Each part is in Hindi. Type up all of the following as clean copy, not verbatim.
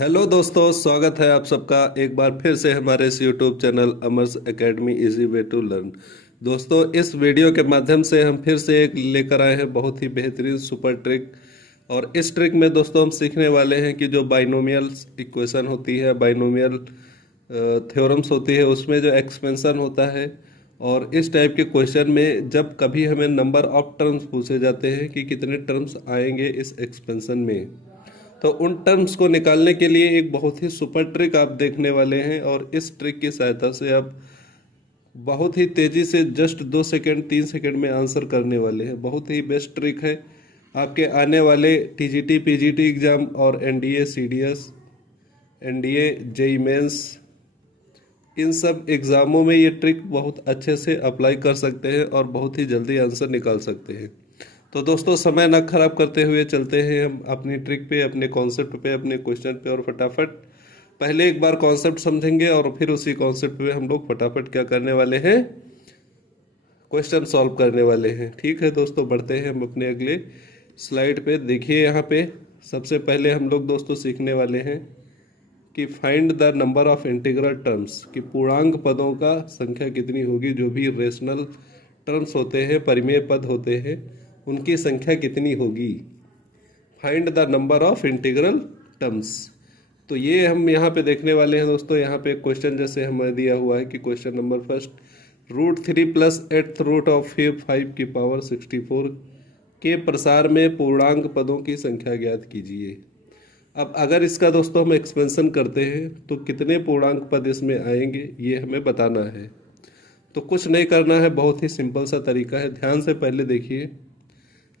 हेलो दोस्तों, स्वागत है आप सबका एक बार फिर से हमारे इस YouTube channel Amar's academy easy way to learn. दोस्तों, इस वीडियो के माध्यम से हम फिर से एक लेकर आए हैं बहुत ही बेहतरीन सुपर ट्रिक। और इस ट्रिक में दोस्तों हम सीखने वाले हैं कि जो बाइनोमियल इक्वेशन होती है, बाइनोमियल थ्योरम्स होती है, उसमें जो एक्सपेंशन होता है। और इस टाइप के क्वेश्चन में जब कभी हमें नंबर ऑफ टर्म्स पूछे जाते हैं कि कितने टर्म्स आएंगे इस एक्सपेंशन में, तो उन टर्म्स को निकालने के लिए एक बहुत ही सुपर ट्रिक आप देखने वाले हैं। और इस ट्रिक की सहायता से आप बहुत ही तेज़ी से जस्ट 2 सेकंड 3 सेकंड में आंसर करने वाले हैं। बहुत ही बेस्ट ट्रिक है आपके आने वाले टीजीटी पीजीटी एग्ज़ाम और NDA CDS, NDA JE mains, इन सब एग्ज़ामों में ये ट्रिक बहुत अच्छे से अप्लाई कर सकते हैं और बहुत ही जल्दी आंसर निकाल सकते हैं। तो दोस्तों, समय ना खराब करते हुए चलते हैं हम अपनी ट्रिक पे, अपने कॉन्सेप्ट पे, अपने क्वेश्चन पे। और फटाफट पहले एक बार कॉन्सेप्ट समझेंगे और फिर उसी कॉन्सेप्ट पे हम लोग फटाफट क्या करने वाले हैं, क्वेश्चन सॉल्व करने वाले हैं। ठीक है दोस्तों, बढ़ते हैं हम अपने अगले स्लाइड पे। देखिए यहाँ पे सबसे पहले हम लोग दोस्तों सीखने वाले हैं कि find the number of integral terms, कि पूर्णांक पदों का संख्या कितनी होगी। जो भी रेशनल टर्म्स होते हैं, परिमेय पद होते हैं, उनकी संख्या कितनी होगी। Find the number of integral terms. तो ये हम यहाँ पे देखने वाले हैं दोस्तों। यहाँ पे क्वेश्चन जैसे हमें दिया हुआ है कि question number first, √3 + 8th root of 5 की पावर 64 के प्रसार में पूर्णांक पदों की संख्या ज्ञात कीजिए। अब अगर इसका दोस्तों हम एक्सपेंशन करते हैं तो कितने पूर्णांक पद इसमें आएंगे, ये हमें बताना है। तो कुछ नहीं करना है, बहुत ही सिंपल सा तरीका है। ध्यान से पहले देखिए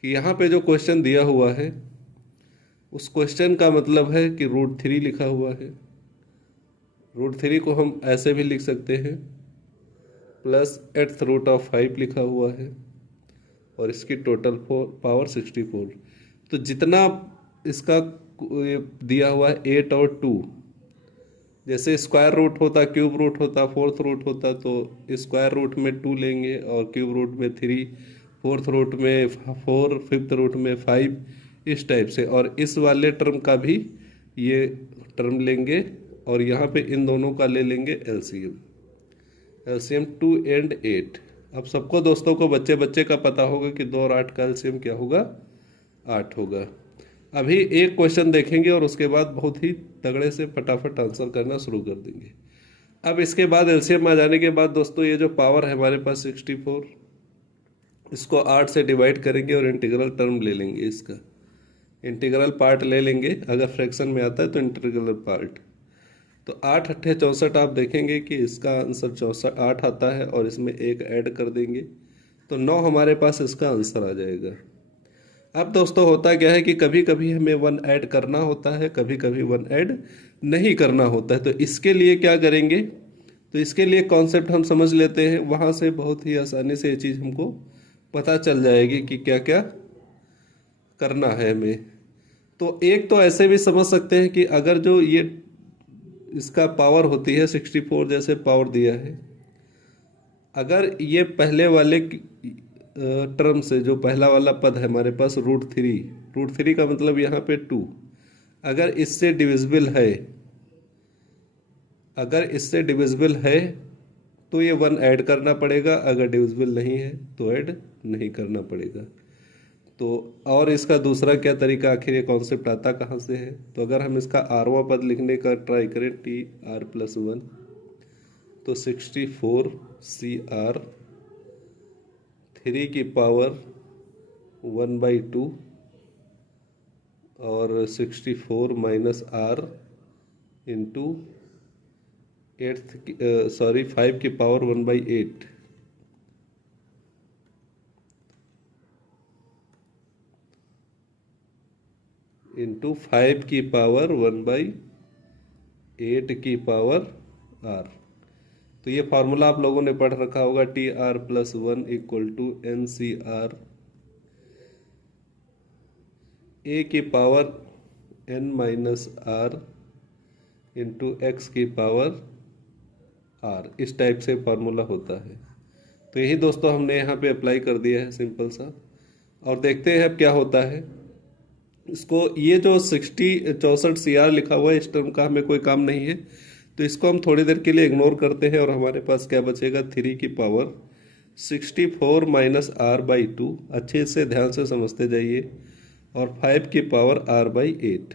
कि यहाँ पे जो क्वेश्चन दिया हुआ है, उस क्वेश्चन का मतलब है कि √3 लिखा हुआ है। √3 को हम ऐसे भी लिख सकते हैं, प्लस 8th रूट ऑफ 5 लिखा हुआ है, और इसकी टोटल पावर 64। तो जितना इसका दिया हुआ है 8 और 2, जैसे स्क्वायर रूट होता, क्यूब रूट होता, फोर्थ रूट होता, तो स्क्वायर रूट में 2 लेंगे और क्यूब रूट में 3, फोर्थ रूट में 4, फिफ्थ रूट में 5, इस टाइप से। और इस वाले टर्म का भी ये टर्म लेंगे और यहाँ पे इन दोनों का ले लेंगे एलसीएम। LCM 2 and 8। अब सबको दोस्तों को बच्चे बच्चे का पता होगा कि 2 और 8 का एलसीएम क्या होगा, 8 होगा। अभी एक क्वेश्चन देखेंगे और उसके बाद बहुत ही तगड़े से फटाफट आंसर करना शुरू कर देंगे। अब इसके बाद एलसीएम आ जाने के बाद दोस्तों, ये जो पावर है हमारे पास 64, इसको 8 से डिवाइड करेंगे और इंटीग्रल टर्म ले लेंगे। इसका इंटीग्रल पार्ट ले लेंगे, अगर फ्रैक्शन में आता है तो इंटीग्रल पार्ट। तो 8 अट्ठे 64 आप देखेंगे कि इसका आंसर 8 आता है, और इसमें 1 ऐड कर देंगे तो 9 हमारे पास इसका आंसर आ जाएगा। अब दोस्तों होता क्या है कि कभी कभी हमें 1 ऐड करना होता है, कभी कभी 1 ऐड नहीं करना होता है। तो इसके लिए क्या करेंगे, तो इसके लिए कॉन्सेप्ट हम समझ लेते हैं। वहाँ से बहुत ही आसानी से ये चीज़ हमको पता चल जाएगी कि क्या क्या करना है हमें। तो एक तो ऐसे भी समझ सकते हैं कि अगर जो ये इसका पावर होती है 64, जैसे पावर दिया है, अगर ये पहले वाले टर्म से, जो पहला वाला पद है हमारे पास √3 का मतलब यहाँ पे 2, अगर इससे डिविजिबल है, अगर इससे डिविजिबल है तो ये 1 ऐड करना पड़ेगा, अगर डिविजिबल नहीं है तो ऐड नहीं करना पड़ेगा। तो और इसका दूसरा क्या तरीका, आखिर ये कॉन्सेप्ट आता कहाँ से है। तो अगर हम इसका आरवां पद लिखने का ट्राई करें, TR+1, तो 64 CR 3 की पावर 1/2 और 64 -R इंटू 5 की पावर 1/8 इंटू 5 की पावर 1/8 की पावर R। तो ये फार्मूला आप लोगों ने पढ़ रखा होगा, TR+1 = NCR A की पावर n-R इंटू x की पावर R। इस टाइप से फार्मूला होता है। तो यही दोस्तों हमने यहाँ पे अप्लाई कर दिया है, सिंपल सा। और देखते हैं अब क्या होता है। इसको ये जो 64 लिखा हुआ है इस टर्म का हमें कोई काम नहीं है, तो इसको हम थोड़ी देर के लिए इग्नोर करते हैं और हमारे पास क्या बचेगा, 3 की पावर 64 माइनस आर बाई 2, अच्छे से ध्यान से समझते जाइए, और 5 की पावर आर बाई 8।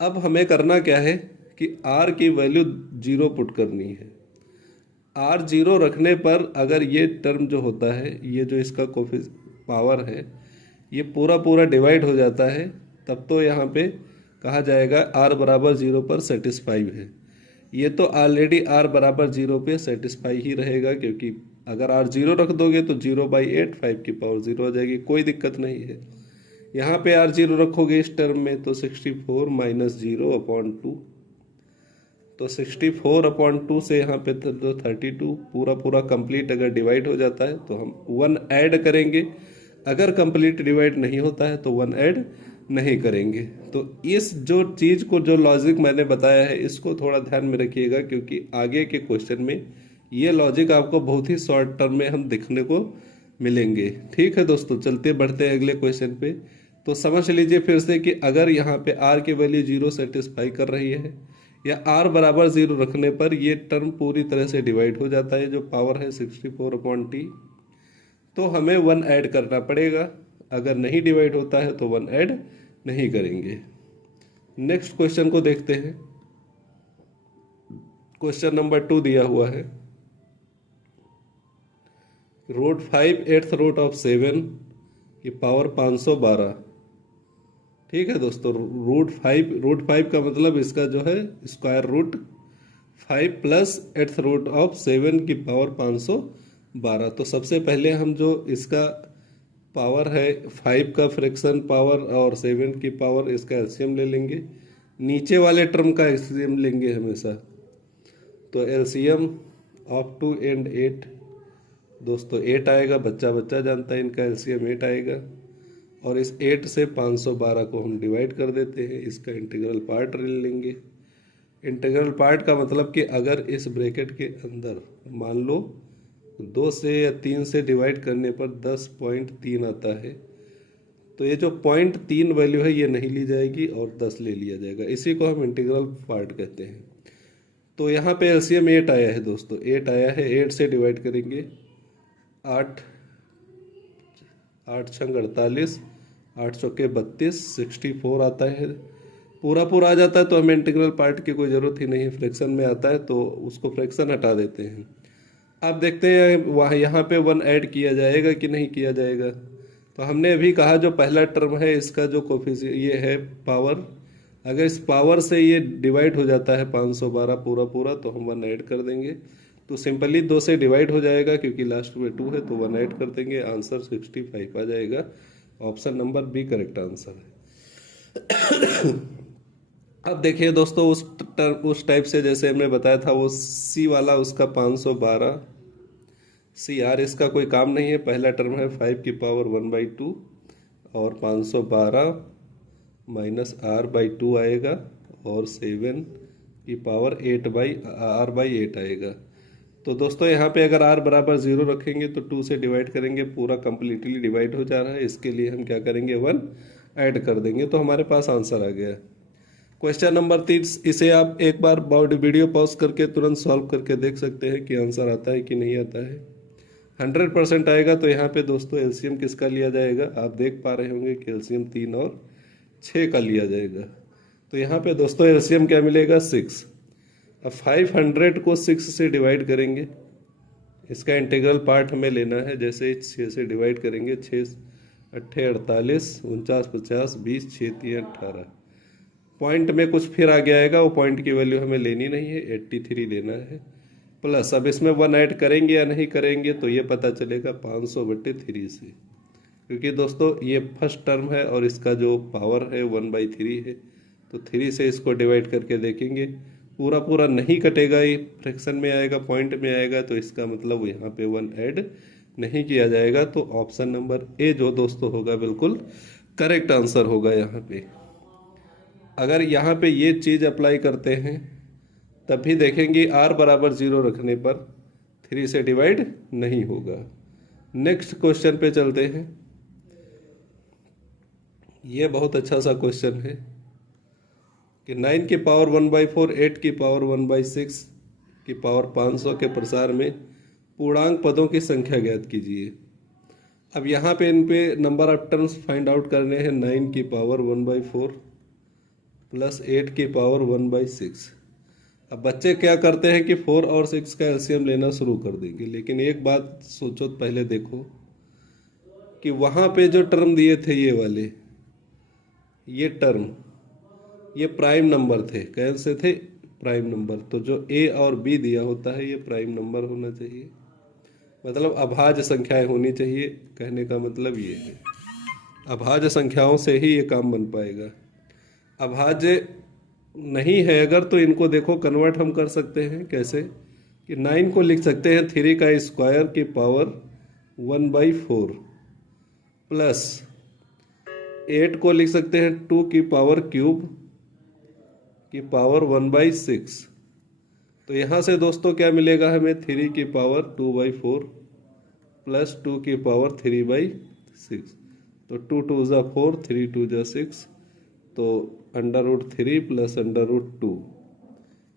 अब हमें करना क्या है कि r की वैल्यू 0 पुट करनी है। r 0 रखने पर अगर ये टर्म जो होता है, ये जो इसका पावर है, ये पूरा पूरा डिवाइड हो जाता है, तब तो यहाँ पे कहा जाएगा r बराबर 0 पर सेटिस्फाई है। ये तो ऑलरेडी r बराबर 0 पे सेटिस्फाई ही रहेगा, क्योंकि अगर r 0 रख दोगे तो 0/8 5 की पावर 0 हो जाएगी, कोई दिक्कत नहीं है। यहाँ पे r 0 रखोगे इस टर्म में तो 64 माइनस 0/2, तो 64/2 से यहाँ पे तो 32 पूरा पूरा कंप्लीट अगर डिवाइड हो जाता है तो हम 1 ऐड करेंगे, अगर कंप्लीट डिवाइड नहीं होता है तो 1 ऐड नहीं करेंगे। तो इस जो चीज़ को, जो लॉजिक मैंने बताया है, इसको थोड़ा ध्यान में रखिएगा, क्योंकि आगे के क्वेश्चन में ये लॉजिक आपको बहुत ही शॉर्ट टर्म में हम देखने को मिलेंगे। ठीक है दोस्तों, चलते बढ़ते हैं अगले क्वेश्चन पे। तो समझ लीजिए फिर से कि अगर यहाँ पे r की वैल्यू 0 सेटिस्फाई कर रही है या r बराबर 0 रखने पर ये टर्म पूरी तरह से डिवाइड हो जाता है, जो पावर है 64/t, तो हमें 1 ऐड करना पड़ेगा। अगर नहीं डिवाइड होता है तो 1 ऐड नहीं करेंगे। नेक्स्ट क्वेश्चन को देखते हैं। क्वेश्चन नंबर 2 दिया हुआ है, रूट 5 8th रूट ऑफ 7 की पावर 512। ठीक है दोस्तों, रूट 5 का मतलब इसका जो है square root 5 plus 8th root of 7 की पावर 512। तो सबसे पहले हम जो इसका पावर है 5 का फ्रैक्शन पावर और 7 की पावर, इसका एलसीएम ले लेंगे। नीचे वाले टर्म का एलसीएम लेंगे हमेशा, तो एलसीएम ऑफ 2 एंड 8 दोस्तों 8 आएगा, बच्चा बच्चा जानता है, इनका एलसीएम 8 आएगा। और इस 8 से 512 को हम डिवाइड कर देते हैं, इसका इंटीग्रल पार्ट ले लेंगे। इंटीग्रल पार्ट का मतलब कि अगर इस ब्रैकेट के अंदर मान लो 2 से या 3 से डिवाइड करने पर 10.3 आता है, तो ये जो 0.3 वैल्यू है ये नहीं ली जाएगी और 10 ले लिया जाएगा, इसी को हम इंटीग्रल पार्ट कहते हैं। तो यहाँ पे एलसीएम 8 आया है दोस्तों, 8 आया है, 8 से डिवाइड करेंगे, 8 छंग 48, 8 चौके 32, 64 आता है, पूरा पूरा आ जाता है तो हमें इंटीग्रल पार्ट की कोई ज़रूरत ही नहीं है, फ्रैक्शन में आता है तो उसको फ्रैक्शन हटा देते हैं। अब देखते हैं वहाँ यहाँ पे 1 ऐड किया जाएगा कि नहीं किया जाएगा। तो हमने अभी कहा जो पहला टर्म है इसका जो कोफिशिएंट ये है पावर, अगर इस पावर से ये डिवाइड हो जाता है 512 पूरा पूरा तो हम 1 ऐड कर देंगे, तो सिंपली 2 से डिवाइड हो जाएगा क्योंकि लास्ट में 2 है, तो 1 ऐड कर देंगे, आंसर 65 आ जाएगा। Option number B correct answer है। अब देखिए दोस्तों, उस टाइप से जैसे हमने बताया था वो सी वाला, उसका 512 सी आर, इसका कोई काम नहीं है। पहला टर्म है 5 की पावर 1/2 और 512 माइनस r/2 आएगा और 7 की पावर 8/r/8 आएगा। तो दोस्तों यहाँ पे अगर r बराबर 0 रखेंगे तो 2 से डिवाइड करेंगे, पूरा कंप्लीटली डिवाइड हो जा रहा है, इसके लिए हम क्या करेंगे 1 ऐड कर देंगे, तो हमारे पास आंसर आ गया। क्वेश्चन नंबर 3, इसे आप एक बार वीडियो पॉज करके तुरंत सॉल्व करके देख सकते हैं कि आंसर आता है कि नहीं आता है। 100% आएगा। तो यहाँ पे दोस्तों एलसीएम किसका लिया जाएगा, आप देख पा रहे होंगे कि एलसीएम 3 और 6 का लिया जाएगा। तो यहाँ पे दोस्तों एलसीएम क्या मिलेगा 6। अब 500 को 6 से डिवाइड करेंगे, इसका इंटीग्रल पार्ट हमें लेना है। जैसे 6 से डिवाइड करेंगे, 6 8 48 49 50 20 6 3 18, पॉइंट में कुछ फिर आगे आएगा, वो पॉइंट की वैल्यू हमें लेनी नहीं है, 83 लेना है। प्लस अब इसमें 1 ऐड करेंगे या नहीं करेंगे तो ये पता चलेगा 500/3 से, क्योंकि दोस्तों ये फर्स्ट टर्म है और इसका जो पावर है 1/3 है, तो 3 से इसको डिवाइड करके देखेंगे, पूरा पूरा नहीं कटेगा, ये फ्रैक्शन में आएगा, पॉइंट में आएगा, तो इसका मतलब यहाँ पे 1 ऐड नहीं किया जाएगा। तो ऑप्शन नंबर ए जो दोस्तों होगा बिल्कुल करेक्ट आंसर होगा यहाँ पे। अगर यहाँ पे ये चीज़ अप्लाई करते हैं तब भी देखेंगे r बराबर 0 रखने पर 3 से डिवाइड नहीं होगा। नेक्स्ट क्वेश्चन पे चलते हैं। ये बहुत अच्छा सा क्वेश्चन है कि 9 की पावर 1/4, 8 की पावर 1/6 की पावर 500 के प्रसार में पूर्णांक पदों की संख्या ज्ञात कीजिए। अब यहाँ पे इन पे number of terms find out करने हैं। 9 की पावर 1/4 प्लस 8 की पावर 1/6। अब बच्चे क्या करते हैं कि 4 और 6 का एलसीएम लेना शुरू कर देंगे, लेकिन एक बात सोचो, पहले देखो कि वहाँ पे जो टर्म दिए थे ये वाले, ये टर्म, ये प्राइम नंबर थे। कौन से थे? Prime number. तो जो ए और बी दिया होता है ये प्राइम नंबर होना चाहिए, मतलब अभाज्य संख्याएं होनी चाहिए। कहने का मतलब ये है अभाज्य संख्याओं से ही ये काम बन पाएगा। अभाज्य नहीं है अगर, तो इनको देखो कन्वर्ट हम कर सकते हैं। कैसे? कि 9 को लिख सकते हैं 3 का स्क्वायर की पावर 1/4 प्लस 8 को लिख सकते हैं 2 की पावर क्यूब की पावर 1/6। तो यहाँ से दोस्तों क्या मिलेगा हमें? 3 की पावर 2/4 प्लस 2 की पावर 3/6। तो 2 2 ज़ा 4, 3 2 ज़ा 6, तो √3 प्लस √2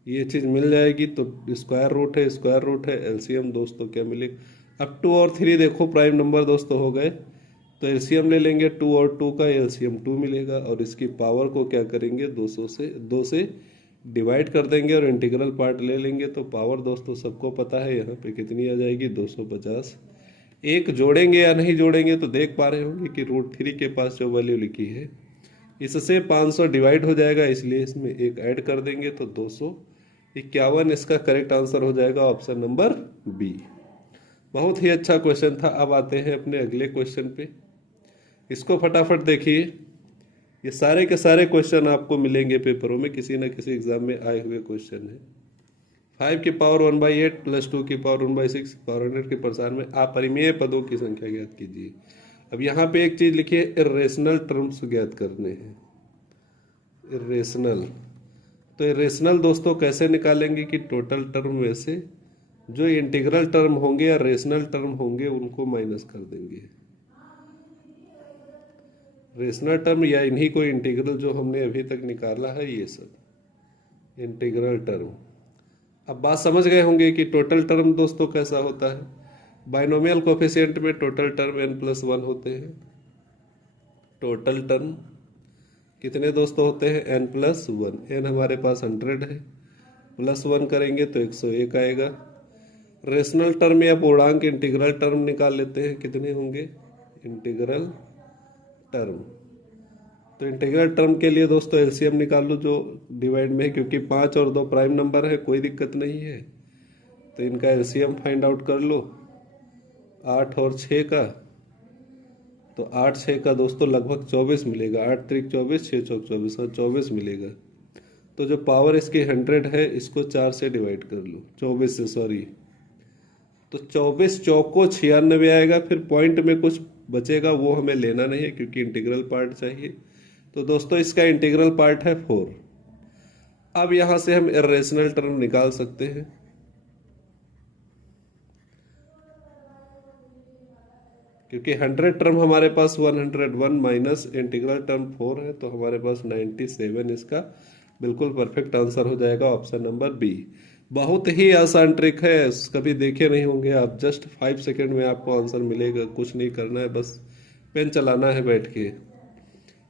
ये चीज़ मिल जाएगी। तो स्क्वायर रूट है, स्क्वायर रूट है, एलसीएम दोस्तों क्या मिलेगा? अब 2 और 3 देखो प्राइम नंबर दोस्तों हो गए, तो एलसीएम ले लेंगे। 2 और 2 का एलसीएम 2 मिलेगा, और इसकी पावर को क्या करेंगे? 2 से डिवाइड कर देंगे और इंटीग्रल पार्ट ले लेंगे। तो पावर दोस्तों सबको पता है यहाँ पे कितनी आ जाएगी? 250। एक जोड़ेंगे या नहीं जोड़ेंगे तो देख पा रहे होंगे कि √3 के पास जो वैल्यू लिखी है इससे 500 डिवाइड हो जाएगा, इसलिए इसमें एक ऐड कर देंगे तो 251। इसका करेक्ट आंसर हो जाएगा ऑप्शन नंबर बी। बहुत ही अच्छा क्वेश्चन था। अब आते हैं अपने अगले क्वेश्चन पे। इसको फटाफट देखिए। ये सारे के सारे क्वेश्चन आपको मिलेंगे पेपरों में, किसी न किसी एग्जाम में आए हुए क्वेश्चन है। 5 की पावर 1/8 प्लस 2 की पावर 1/6 पावर 100 के प्रसार में अपरिमेय पदों की संख्या ज्ञात कीजिए। अब यहाँ पे एक चीज लिखिए, इर्रेशनल टर्म्स ज्ञात करने हैं। इर्रेशनल, तो इर्रेशनल दोस्तों कैसे निकालेंगे कि टोटल टर्म में से जो इंटीग्रल टर्म होंगे या रेशनल टर्म होंगे उनको माइनस कर देंगे। रेशनल टर्म या इन्हीं को इंटीग्रल जो हमने अभी तक निकाला है, ये सब इंटीग्रल टर्म। अब बात समझ गए होंगे कि टोटल टर्म दोस्तों कैसा होता है। बाइनोमियल कोफिशिएंट में टोटल टर्म n+1 होते हैं। टोटल टर्म कितने दोस्तों होते हैं? n+1। n हमारे पास 100 है, +1 करेंगे तो 101 आएगा। रेशनल टर्म या पूर्णांक इंटीग्रल टर्म निकाल लेते हैं, कितने होंगे? इंटीग्रल टर्म, तो इंटीग्रल टर्म के लिए दोस्तों एलसीएम निकाल लो जो डिवाइड में है, क्योंकि 5 और 2 प्राइम नंबर है, कोई दिक्कत नहीं है। तो इनका एलसीएम फाइंड आउट कर लो। 8 और 6 का, तो 8 6 का दोस्तों लगभग 24 मिलेगा। 8 3 24, 6 चौक 24 का 24 मिलेगा। तो जो पावर इसकी 100 है इसको 4 से डिवाइड कर लो, 24 से, सॉरी। तो 24 चौको 96 आएगा। फिर पॉइंट में कुछ बचेगा, वो हमें लेना नहीं है क्योंकि इंटीग्रल पार्ट चाहिए। तो दोस्तों इसका इंटीग्रल पार्ट है 4। अब यहां से हम इर्रेशनल टर्म निकाल सकते हैं। क्योंकि 100 टर्म हमारे पास 101 माइनस इंटीग्रल टर्म 4 है, तो हमारे पास 97। इसका बिल्कुल परफेक्ट आंसर हो जाएगा ऑप्शन नंबर बी। बहुत ही आसान ट्रिक है, कभी देखे नहीं होंगे आप। जस्ट 5 सेकेंड में आपको आंसर मिलेगा। कुछ नहीं करना है, बस पेन चलाना है बैठ के।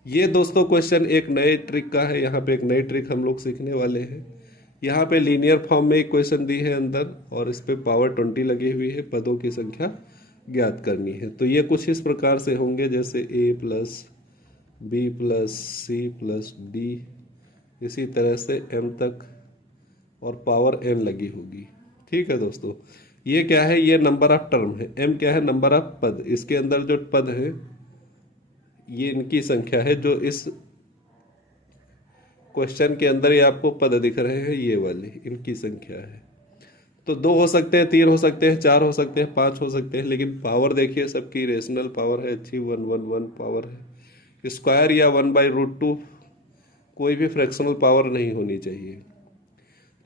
ये दोस्तों क्वेश्चन एक नए ट्रिक का है। यहाँ पे एक नई ट्रिक हम लोग सीखने वाले हैं। यहाँ पे लीनियर फॉर्म में एक क्वेश्चन दी है अंदर, और इस पे पावर 20 लगी हुई है। पदों की संख्या ज्ञात करनी है। तो ये कुछ इस प्रकार से होंगे, जैसे a plus B plus C plus D, इसी तरह से m तक, और पावर n लगी होगी। ठीक है दोस्तों, ये क्या है? ये नंबर ऑफ टर्म है। m क्या है? नंबर ऑफ पद। इसके अंदर जो पद है ये इनकी संख्या है। जो इस क्वेश्चन के अंदर ये आपको पद दिख रहे हैं, ये वाले इनकी संख्या है। तो 2 हो सकते हैं, 3 हो सकते हैं, 4 हो सकते हैं, 5 हो सकते हैं, लेकिन पावर देखिए सबकी रेशनल पावर है अच्छी, 111 पावर है। स्क्वायर या 1/√2, कोई भी फ्रैक्शनल पावर नहीं होनी चाहिए।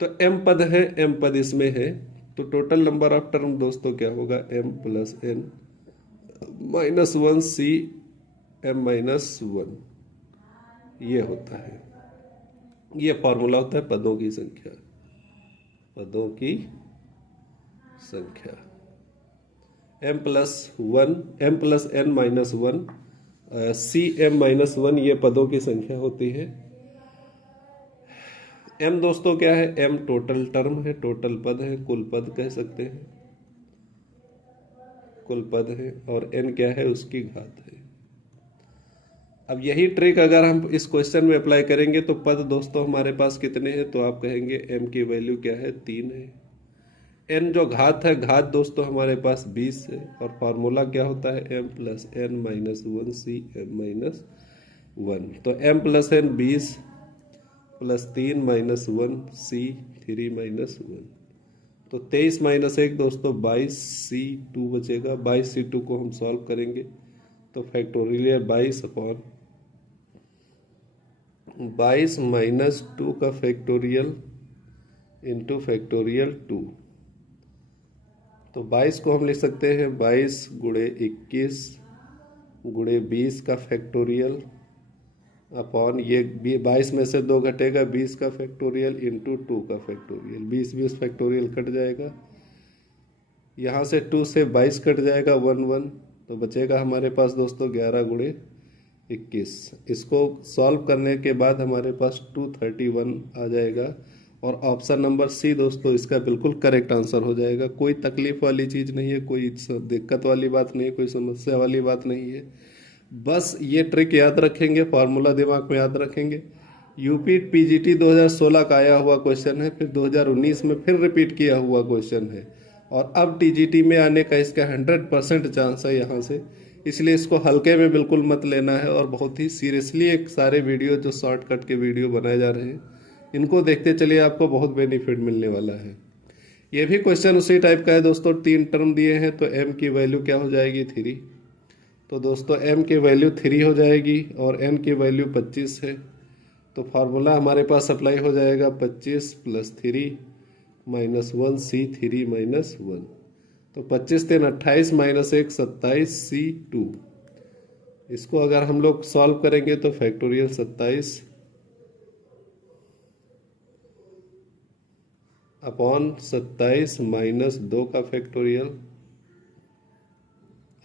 तो m पद है, m पद इसमें है। तो टोटल नंबर ऑफ टर्म दोस्तों क्या होगा? m + n -1 c m -1। ये होता है, ये फॉर्मूला होता है पदों की संख्या, पदों की संख्या। m+n-1 cm-1 ये पदों की संख्या होती है। m दोस्तों क्या है, m टोटल टर्म है, टोटल पद है, कुल पद कह सकते हैं, कुल पद है। और n क्या है, उसकी घात है। अब यही ट्रिक अगर हम इस क्वेश्चन में अप्लाई करेंगे तो पद दोस्तों हमारे पास कितने हैं, तो आप कहेंगे m की वैल्यू क्या है, 3 है। n जो घात है, घात दोस्तों हमारे पास 20 है। और फार्मूला क्या होता है, m+n-1 cm-1। तो m+n 20 + 3 - 1 c 3-1। तो 23-1 दोस्तों 22c2 बचेगा। 22c2 को हम सॉल्व करेंगे तो फैक्टोरियल 22 - 2 का फैक्टोरियल इंटू फैक्टोरियल 2। तो 22 को हम लिख सकते हैं 22 × 21 × 20 का फैक्टोरियल अपॉन ये 22 में से 2 घटेगा, 20 का फैक्टोरियल इंटू 2 का फैक्टोरियल। 20 फैक्टोरियल कट जाएगा, यहाँ से 2 से 22 कट जाएगा, 1 तो बचेगा हमारे पास दोस्तों 11 × 21। इसको सॉल्व करने के बाद हमारे पास 231 आ जाएगा। और ऑप्शन नंबर सी दोस्तों इसका बिल्कुल करेक्ट आंसर हो जाएगा। कोई तकलीफ वाली चीज़ नहीं है, कोई दिक्कत वाली बात नहीं है, कोई समस्या वाली बात नहीं है। बस ये ट्रिक याद रखेंगे, फार्मूला दिमाग में याद रखेंगे। यूपी पीजीटी 2016 का आया हुआ क्वेश्चन है, फिर 2019 में फिर रिपीट किया हुआ क्वेश्चन है, और अब टीजीटी में आने का इसका 100% चांस है यहाँ से। इसलिए इसको हल्के में बिल्कुल मत लेना है, और बहुत ही सीरियसली एक सारे वीडियो जो शॉर्टकट के वीडियो बनाए जा रहे हैं इनको देखते चलिए, आपको बहुत बेनिफिट मिलने वाला है। ये भी क्वेश्चन उसी टाइप का है दोस्तों। 3 टर्म दिए हैं तो m की वैल्यू क्या हो जाएगी, 3। तो दोस्तों m की वैल्यू 3 हो जाएगी और n की वैल्यू 25 है। तो फार्मूला हमारे पास अप्लाई हो जाएगा 25 + 3 - 1 c 3-1। तो 25 3 28 - 1 27 c2। इसको अगर हम लोग सॉल्व करेंगे तो फैक्टोरियल 27 अपॉन 27 - 2 का फैक्टोरियल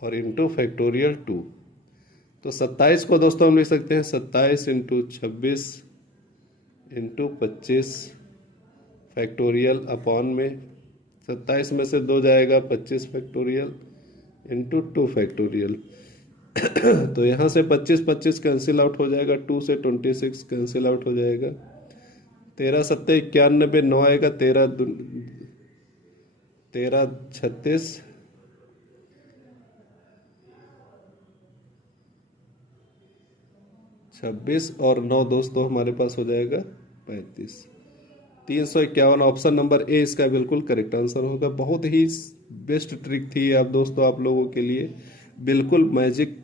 और इंटू फैक्टोरियल 2। तो 27 को दोस्तों हम लिख सकते हैं 27 × 26 × 25 फैक्टोरियल अपॉन में 27 में से 2 जाएगा 25 फैक्टोरियल इंटू 2 फैक्टोरियल। तो यहाँ से 25 कैंसिल आउट हो जाएगा, 2 से 26 कैंसिल आउट हो जाएगा, 13 × 7 = 91, 9 आएगा, 13 36 26 और 9 दोस्तों हमारे पास हो जाएगा 35। 351 ऑप्शन नंबर ए इसका बिल्कुल करेक्ट आंसर होगा। बहुत ही बेस्ट ट्रिक थी आप दोस्तों, आप लोगों के लिए बिल्कुल मैजिक,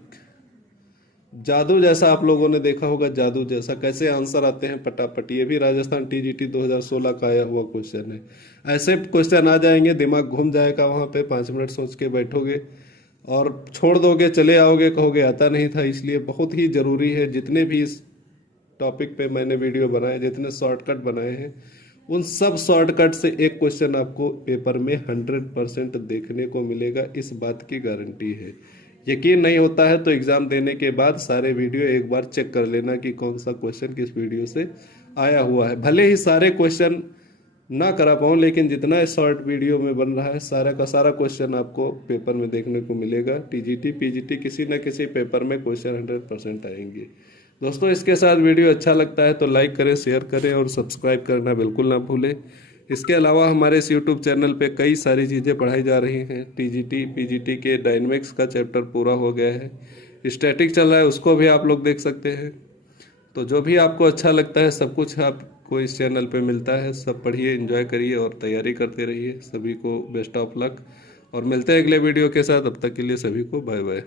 जादू जैसा आप लोगों ने देखा होगा, जादू जैसा कैसे आंसर आते हैं फटाफट। ये भी राजस्थान टीजीटी 2016 का आया हुआ क्वेश्चन है। ऐसे क्वेश्चन आ जाएंगे, दिमाग घूम जाएगा, वहाँ पे 5 मिनट सोच के बैठोगे और छोड़ दोगे, चले आओगे, कहोगे आता नहीं था। इसलिए बहुत ही ज़रूरी है, जितने भी इस टॉपिक पे मैंने वीडियो बनाए, जितने शॉर्टकट बनाए हैं, उन सब शॉर्टकट से एक क्वेश्चन आपको पेपर में 100% देखने को मिलेगा, इस बात की गारंटी है। यकीन नहीं होता है तो एग्ज़ाम देने के बाद सारे वीडियो एक बार चेक कर लेना कि कौन सा क्वेश्चन किस वीडियो से आया हुआ है। भले ही सारे क्वेश्चन ना करा पाऊँ, लेकिन जितना शॉर्ट वीडियो में बन रहा है सारा का सारा क्वेश्चन आपको पेपर में देखने को मिलेगा। टीजीटी पीजीटी किसी न किसी पेपर में क्वेश्चन 100% आएंगे। दोस्तों इसके साथ वीडियो अच्छा लगता है तो लाइक करें, शेयर करें और सब्सक्राइब करना बिल्कुल ना भूलें। इसके अलावा हमारे इस यूट्यूब चैनल पे कई सारी चीज़ें पढ़ाई जा रही हैं। टीजीटी पीजीटी के डायनेमिक्स का चैप्टर पूरा हो गया है, स्टैटिक चल रहा है, उसको भी आप लोग देख सकते हैं। तो जो भी आपको अच्छा लगता है सब कुछ आपको इस चैनल पे मिलता है। सब पढ़िए, एंजॉय करिए और तैयारी करते रहिए। सभी को बेस्ट ऑफ लक और मिलते हैं अगले वीडियो के साथ। अब तक के लिए सभी को बाय बाय।